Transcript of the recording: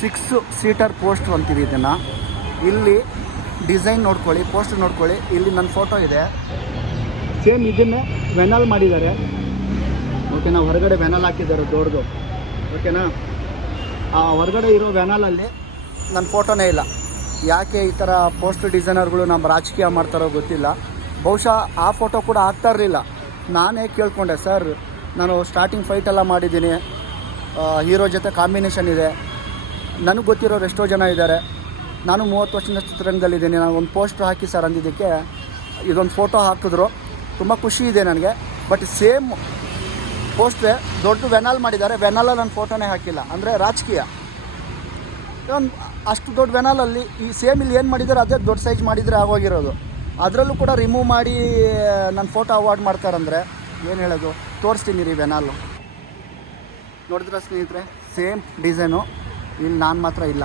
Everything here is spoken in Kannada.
6 ಸೀಟರ್ ಪೋಸ್ಟ್ರ್ ಅಂತೀವಿ ಇದನ್ನು. ಇಲ್ಲಿ ಡಿಸೈನ್ ನೋಡ್ಕೊಳ್ಳಿ, ಪೋಸ್ಟರ್ ನೋಡ್ಕೊಳ್ಳಿ. ಇಲ್ಲಿ ನನ್ನ ಫೋಟೋ ಇದೆ. ಸೇಮ್ ಇದನ್ನೇ ವೆನಲ್ ಮಾಡಿದ್ದಾರೆ. ಓಕೆನಾ, ಹೊರಗಡೆ ವೆನಲ್ ಹಾಕಿದ್ದಾರೆ ದೊಡ್ಡದು. ಓಕೆನಾ, ಆ ಹೊರಗಡೆ ಇರೋ ವೆನಲಲ್ಲಿ ನನ್ನ ಫೋಟೋನೇ ಇಲ್ಲ. ಯಾಕೆ ಈ ಥರ ಪೋಸ್ಟರ್ ಡಿಸೈನರ್ಗಳು ನಮ್ಮ ರಾಜಕೀಯ ಮಾಡ್ತಾರೋ ಗೊತ್ತಿಲ್ಲ. ಬಹುಶಃ ಆ ಫೋಟೋ ಕೂಡ ಆಗ್ತಾ ಇರಲಿಲ್ಲ. ನಾನೇ ಕೇಳ್ಕೊಂಡೆ, ಸರ್ ನಾನು ಸ್ಟಾರ್ಟಿಂಗ್ ಫೈಟೆಲ್ಲ ಮಾಡಿದ್ದೀನಿ, ಹೀರೋ ಜೊತೆ ಕಾಂಬಿನೇಷನ್ ಇದೆ, ನನಗೆ ಗೊತ್ತಿರೋರು ಎಷ್ಟೋ ಜನ ಇದ್ದಾರೆ, ನಾನು 30 ವರ್ಷದಿಂದ ಚಿತ್ರರಂಗದಲ್ಲಿದ್ದೀನಿ, ನಾನು ಒಂದು ಪೋಸ್ಟ್ರ್ ಹಾಕಿ ಸರ್ ಅಂದಿದ್ದಕ್ಕೆ ಇದೊಂದು ಫೋಟೋ ಹಾಕಿದ್ರು. ತುಂಬ ಖುಷಿ ಇದೆ ನನಗೆ. ಬಟ್ ಸೇಮ್ ಪೋಸ್ಟ್ರೆ ದೊಡ್ಡ ವೆನಲ್ ಮಾಡಿದ್ದಾರೆ. ವೆನಲ್ಲ ನನ್ನ ಫೋಟೋನೇ ಹಾಕಿಲ್ಲ. ಅಂದರೆ ರಾಜಕೀಯ. ಒಂದು ಅಷ್ಟು ದೊಡ್ಡ ವೆನಲಲ್ಲಿ ಈ ಸೇಮ್ ಇಲ್ಲಿ ಏನು ಮಾಡಿದ್ದಾರೆ ಅದೇ ದೊಡ್ಡ ಸೈಜ್ ಮಾಡಿದರೆ ಆಗೋಗಿರೋದು. ಅದರಲ್ಲೂ ಕೂಡ ರಿಮೂವ್ ಮಾಡಿ ನನ್ನ ಫೋಟೋ ಅವಾರ್ಡ್ ಮಾಡ್ತಾರಂದರೆ ಏನು ಹೇಳೋದು. ತೋರಿಸ್ತೀನಿ ರೀ ವೆನಲ್ಲು. ನೋಡಿದ್ರೆ ಸ್ನೇಹಿತರೆ, ಸೇಮ್ ಡಿಸೈನು. ಇಲ್ಲಿ ನಾನು ಮಾತ್ರ ಇಲ್ಲ.